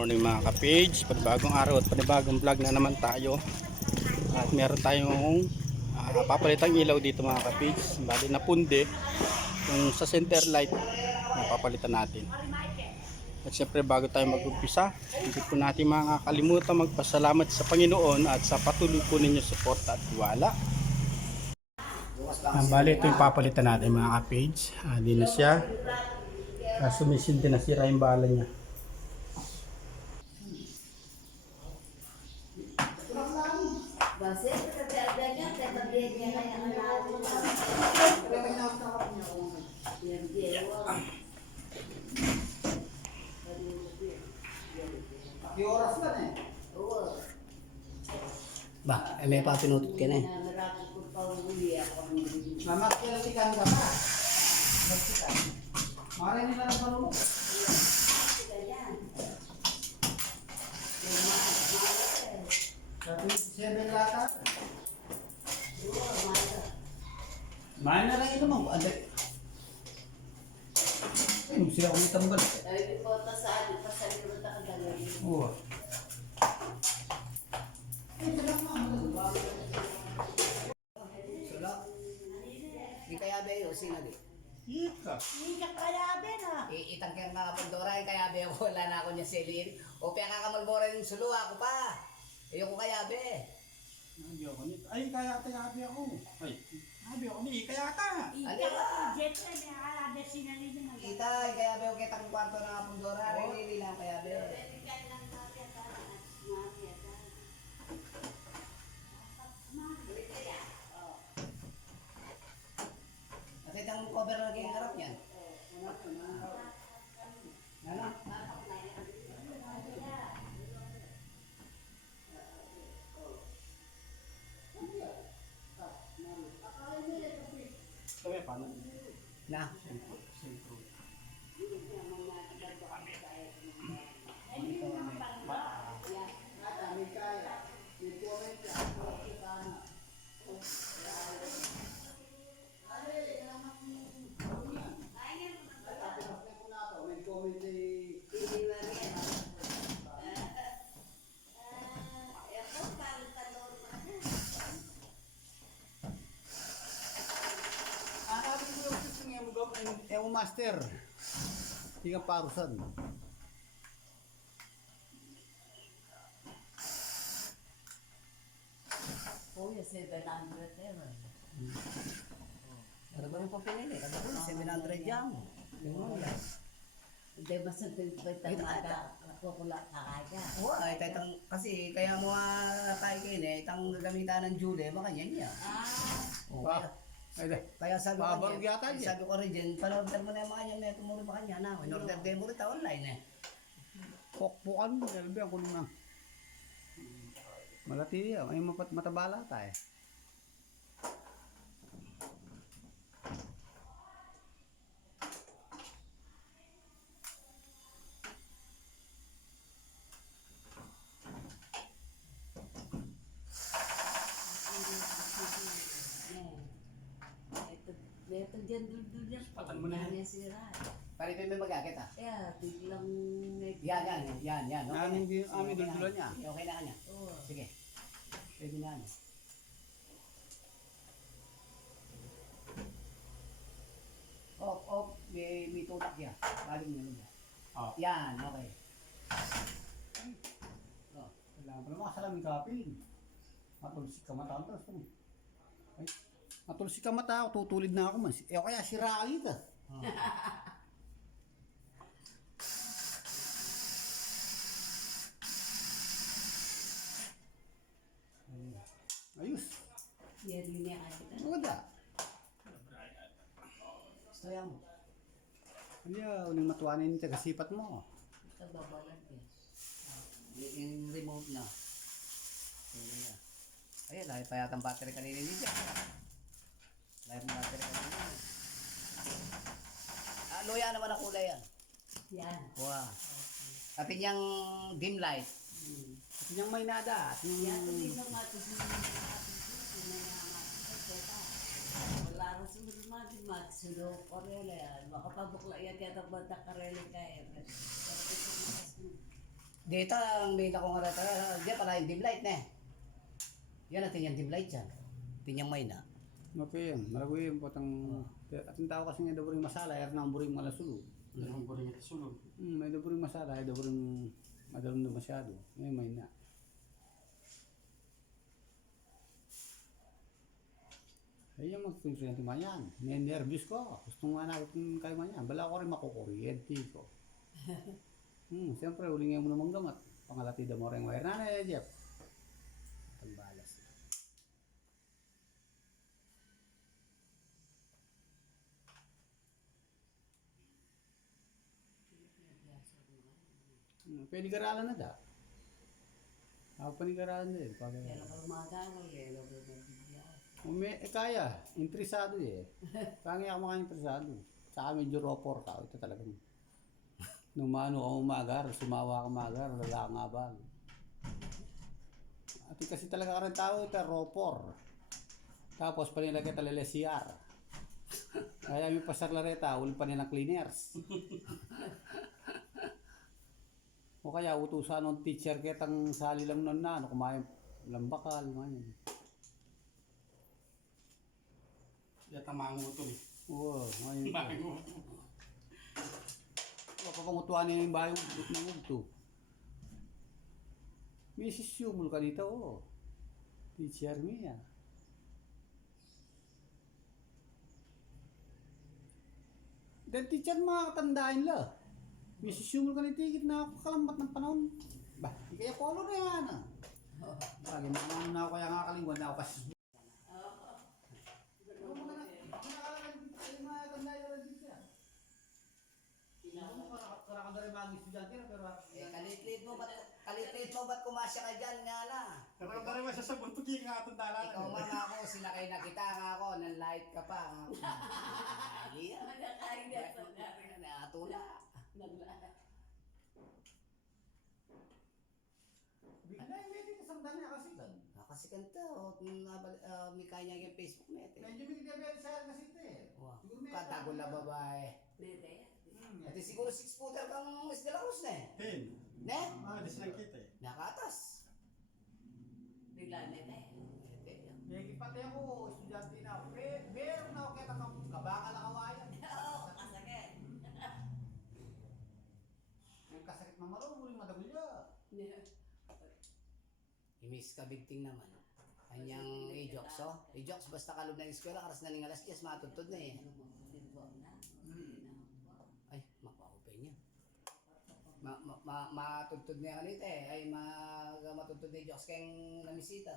morning mga ka-page, panibagong araw at panibagong vlog na naman tayo. At meron tayong papalitang ilaw dito mga ka-page. Bali na punde yung sa center light na papalitan natin. At syempre bago tayo mag-umpisa, hindi po natin makakalimutan magpasalamat sa Panginoon at sa patuloy po ninyo suporta at tiwala. Bali ito yung papalitan natin mga ka-page. Di na siya. Sumisinti na, sira yung bala niya. Di oras lang eh. Ba, may papinutot ka na eh. Mamakilatikan ka pa. Maray nila ng balong. Sa 27 lata. Main na lang ito mo. Aday. Ay, sila kong tambal. Oo. Di kaya ba yun, sinali? Ika. Itang kaya mga Pandora, kaya ba yun, wala na ako niya silin. O kaya kakamalbora yung sulo, ako pa. Ayoko kaya ba eh. Abi ako ni. Ay kaya ata abi ako. Ay, abi ako ni kaya ata. Kita, kaya ba yung kitang kwarto ng mga Pandora, rin lang kaya ba. At itang cover na naging harap yan. Ano? Kaya paano? Na. Master. Tingnan parusan. Oh, yes, 700 ever. Ano ba yung papinili? Ano ba? 700 yan. Hindi, mas nagpagpagtamaga. Ako pula kakaya. Oo, ay taytang kasi kaya mo tayo kayo eh, itang gagamitan ng Julie, baka yan niya. Oo, kaya sabi ko Babarog kanya, yata dyan. sabi ko rin dyan, pan-order mo na yung mga yan, may tumuro pa kanya na. In-order din mo rin ta online eh. Pokpokan mo. Galbi ang kulong na. Malati yan. Ay matabala tayo. Ito dyan, dul yan. Patan mo na yan. Yan sira. Pari pa may mag-akit ah. Kaya, biglang... Yan. Okay Yan na. hindi amin duldulan niya. Okay na kanya. Oo. Sige. Pwede na ano. May tutak yan. Baling nyo niya. Oh. Yan, okay. Kailangan pa naman kasalamin kapin. Matulsik ka mata. Ay, matulsik ka mata. Tutulid na ako man. Kaya sirali ka. Ayos. Yan yun niya kita. Maganda. Gusto yan mo. Ano uling matuwanin yung tagasipat mo. Ito babalag eh. Yung remote na. Ayun, lahat pa yata ang battery kanina dito. Lahat ng battery kanina. Luya naman ang kulay yan. Yan. Wow. At yung dim light. At yung may nada. At yung... Yan, hindi na matusin. Wala na sumunod mga sulo korela yan. Makapabukla yan kaya nagbanta karela kaya. Dito, ang may ako nga rata, diyan pala yung dim light na eh. Yan natin yung dim light dyan. Tinyang may na. Okay yan, malago yung potang... At yung tao kasi nga daw rin masala, er na ang buring malasulo. Ang buring ito sulod. May daw rin masala, ay daw rin madalam na masyado. Ngayon may na. Ay yung magtutuloy ng timayan. Nervous ko. Gusto nga natin kayo manyan. Bala ko rin makukuryente ko. Siyempre, uli nga mo namang gamat. Pangalatida mo rin wire na Jeff. Pagbalas. Pwede garalan na da. Ako panigaralan din. Kaya ako magawal eh. Lalo na bigyan. Kaya, interesado eh. Tangi ako mga interesado. Saka medyo ropor ka. Ito talagang. Nung maano ka umagar, sumawa ka umagar, wala nga ba. At kasi talaga ka rin tao, ito ropor. Tapos panilagay talala CR. Kaya may pasarlareta, uli pa nila cleaners. O kaya utusan ng teacher kitang sali lang nun na, kumain lambakal, man. Yata manguto eh. Oo, ngayon. Manguto. Papangutuan niya yung bayo ng ugto. May sisumul ka dito, oh. Teacher niya. Dan teacher makakatandaan la. May sisumul ka dito, higit na ako kalambat ng panahon. Bah, di kaya polo na yan ah. Lagi naman na ako kaya nga kalingwan na ako kasi. Kalit-lit mo ba't kumasya ka dyan nga na? Karang tara mo siya sa buntot yung nga itong dalan. Ikaw mga ako, sila kayo nakita nga ako, nang light ka pa. Iya. Nakakaya sa gari. Nakatula. Bigla yung medyo kasangdan niya kasi kan. Kasi kanta, may kanya yung Facebook net eh. Medyo may diabetes sa kasi ito eh. Wow. Katago na babae. At siguro 6 footer kang Isla Cruz na eh. 10. Ne? Di silang kita eh. Nakatas. Bigla na eh. May pati ako, estudyante na ako. Meron na ako kita kabakal na kawayan. Oo, kasakit. Yung kasakit na malo, muling madagulya. Imis ka bigting naman. Kanyang Ajox, oh. Ajox, basta kalog na yung eskwela, karas na ning alas 10, matutod na eh. Ay, mapa-open niya. Matutod niya ulit eh. Ay, matutod ni Ajox kayong namisita.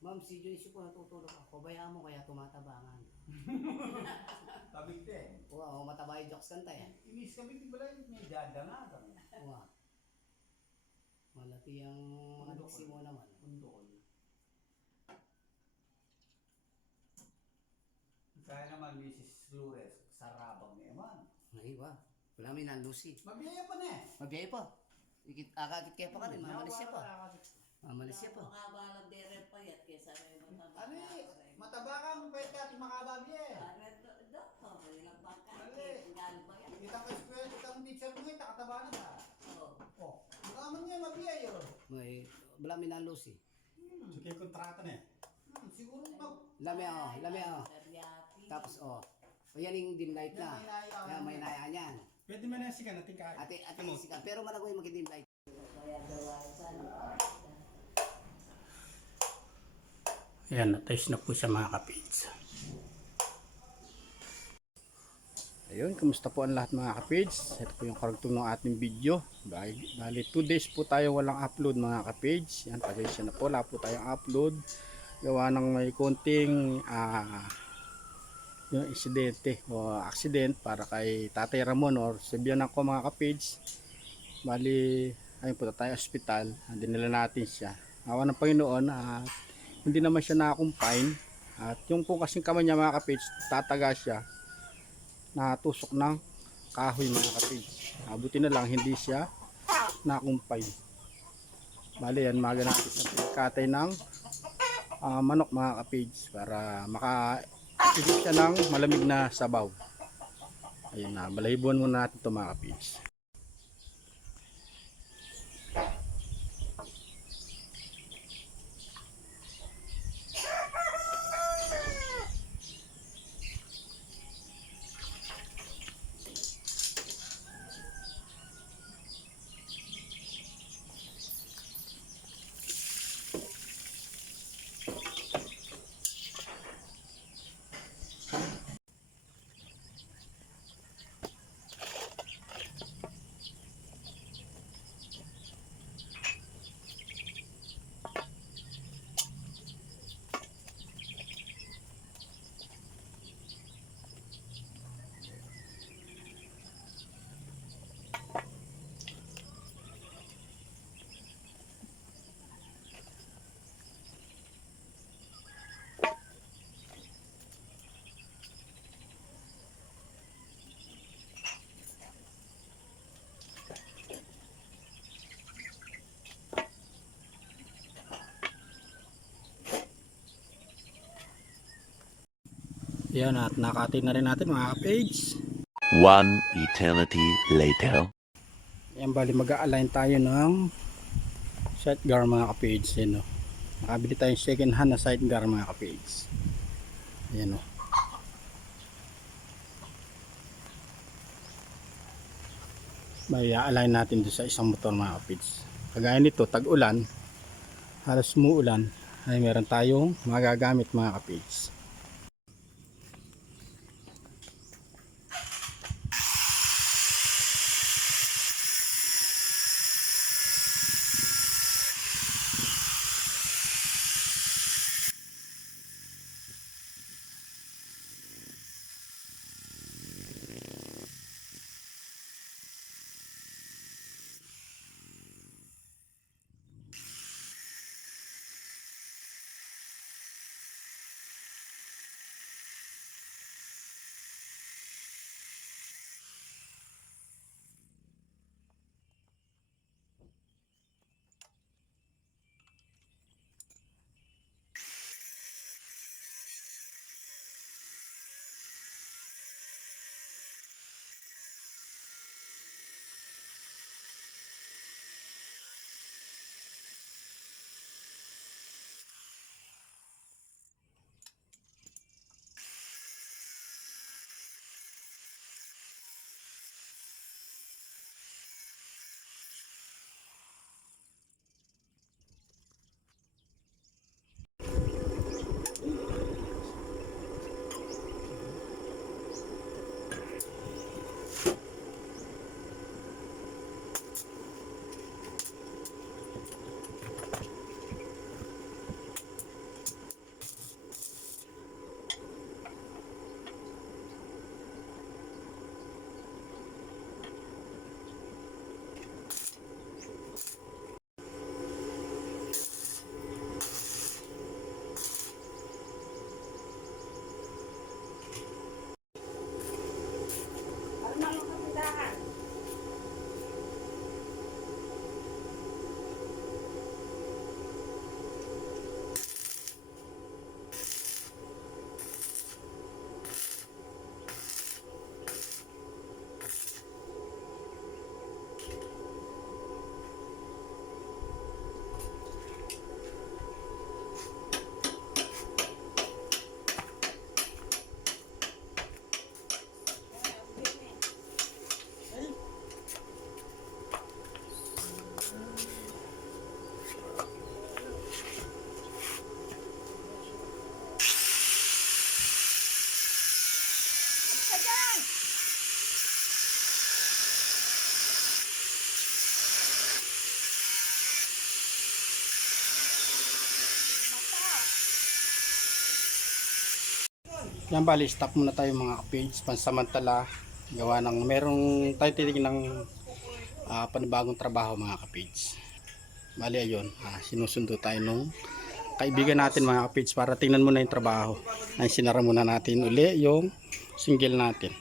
Ma'am, si Joyce po natutulog ako. Bayaan mo kaya tumatabangan. Tabig din. Wow, mataba yung Ajox kanta yan. Inis kami, di ba lang, may dada nga kami. Wow. Malati ang mga diksi mo naman. Undol. Kaya naman, Mrs. Flores, sarabang niya man. Ay, wow. Wala may nanlusi. Mabiyaya pa na eh. Mabiyay pa. Akakit kaya pa ka rin. Mamalis siya pa. Mamalis siya pa. Makabalang dire pa yan kaysa may mataba. Ano eh, mataba ka, mabait ka, makababi eh. Doktor, ilang bangka. Ali. Gano ba yan? Kitang ka-square, kitang teacher mo ngayon, nakataba na ba? Oo. Oh, makaman niya, mabiyay oh. May, wala may nanlusi. So kaya kontrata na eh. Siguro mag... Lami ako, lami ako. Teriyaki. Tapos oh. O yan yung dim light na. Kaya may nayaan yan. Pwede man na siya natin kain. Ate sika. Pero malagoy mag-dim light. Kaya gawa sa Ayan, natayos na po siya mga kapits. Ayun, kumusta po ang lahat mga kapits? Ito po yung karugtong ng ating video. Bali 2 days po tayo walang upload mga kapits. Yan, pasensya na po, wala po tayong upload. Gawa ng may konting yung insidente o accident para kay Tatay Ramon or Sibianan ko mga kapits. Bali, ayun po tayo hospital. Dinala natin siya. Awa ng Panginoon at hindi naman siya na-confine. At yung po kasing kamay niya mga kapits, tataga siya. Natusok ng kahoy mga kapits. Abuti na lang hindi siya na-confine. Bali yan, maga natin sa pagkatay ng manok mga kapits para makaigit siya ng malamig na sabaw. Ayun na, balahibuan muna natin ito mga kapits. Yan, at nakati na rin natin mga ka-page. One eternity later. Yan, bali mag-a-align tayo ng sidecar mga ka-page. Yan, nakabili tayong second hand na sidecar mga ka-page. Yan, may a-align natin doon sa isang motor mga ka-page. Kagaya nito, tag-ulan, halos umuulan, ay meron tayong magagamit mga ka-page. Yan, bali stop muna tayo mga ka-page pansamantala, gawa ng merong tayo titignan ng panibagong trabaho mga ka-page. Bali ayun, sinusundo tayo nung kaibigan natin mga ka-page para tingnan muna yung trabaho. Ay sinara muna natin uli yung single natin.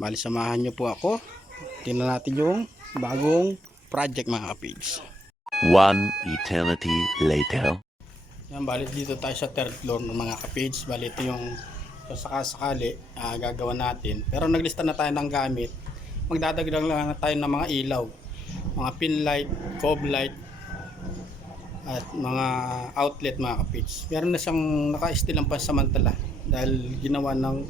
Bali samahan nyo po ako, tingnan natin yung bagong project mga ka-page. One eternity later. Yan, bali dito tayo sa third floor ng mga ka-page. Bali ito yung sakasakali gagawa natin. Pero naglista na tayo ng gamit. Magdadagdag lang tayo ng mga ilaw, mga pin light, cob light, at mga outlet mga ka-page. Meron na siyang naka-still pansamantala dahil ginawa ng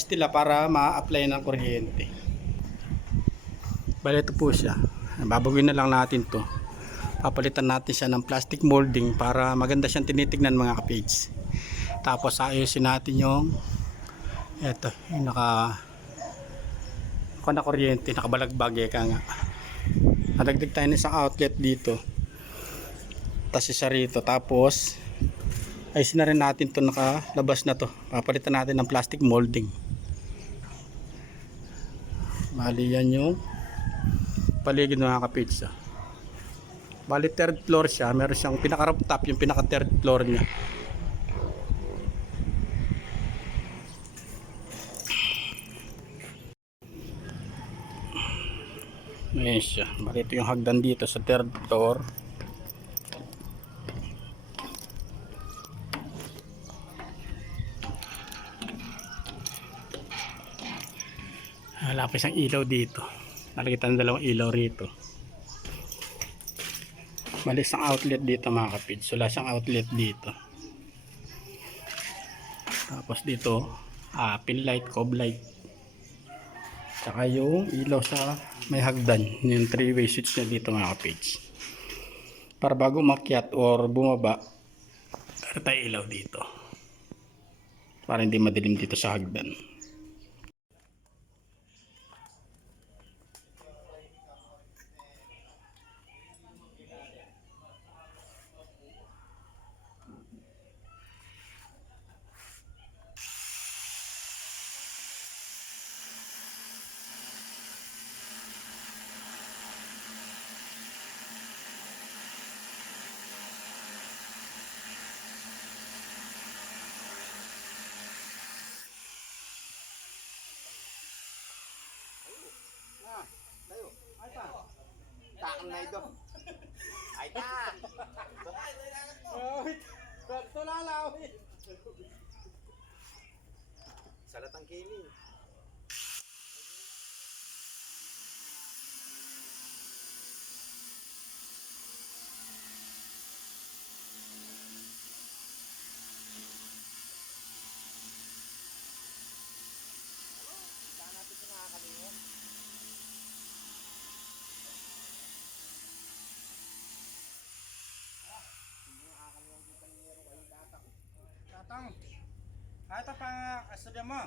stila para ma-apply ng kuryente. Bali ito po siya. Babaguhin na lang natin to. Papalitan natin siya ng plastic molding para maganda siyang tinitignan mga ka-page. Tapos ayusin natin yung eto, yung naka kuryente, nakabalagbag ka nga. Nadagdag tayo ng isang outlet dito. Tapos isa rito. Tapos ayusin na rin natin to, nakalabas na to. Papalitan natin ng plastic molding. Bali yan yung paligid mga ka-page. Bali third floor siya, meron siyang pinaka roof top, yung pinaka third floor niya. Ayan siya. Bali ito yung hagdan dito sa third floor. Wala pa isang ilaw dito. Nakikita ng dalawang ilaw rito. Bali isang outlet dito mga kapids. Wala siyang outlet dito. Tapos dito, pin light, cob light. Tsaka yung ilaw sa may hagdan. Yung 3-way switch na dito mga kapids. Para bago makyat or bumaba, meron tayo ilaw dito. Para hindi madilim dito sa hagdan. Takang na ito. Ay ta! Tulalaw! Salatang kini. Tatang, ito pang asudya mo.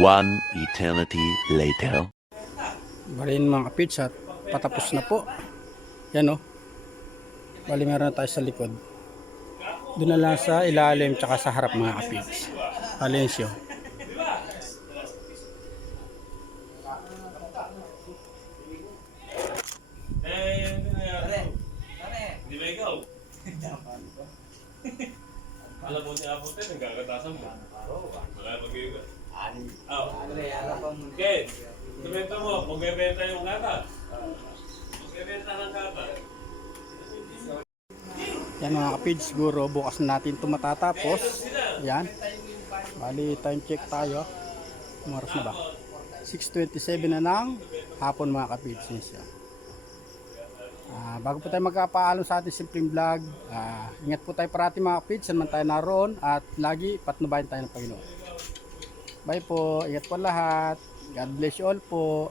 One eternity later. Bali mga kapids at patapos na po. Yan o. Bali meron na tayo sa likod. Doon na lang sa ilalim tsaka sa harap mga kapids. Valensyo. Di ba ikaw? Alam mo si Apote, nagkakatasan mo. Wala mag-iwa. Okay, ibenta mo, magbebenta yung gata. Magbebenta ng gata. Yan mga kapids, siguro bukas na natin ito matatapos. Ayan. Bali, time check tayo. Ang oras na ba? 6:27 na ng hapon mga ka-business. Bago po tayo magkapaalam sa ating simpleng vlog, ingat po tayo parati mga ka-pids, saan man tayo naroon, at lagi patnubayan tayo ng Panginoon. Bye po, ingat po lahat. God bless you all po.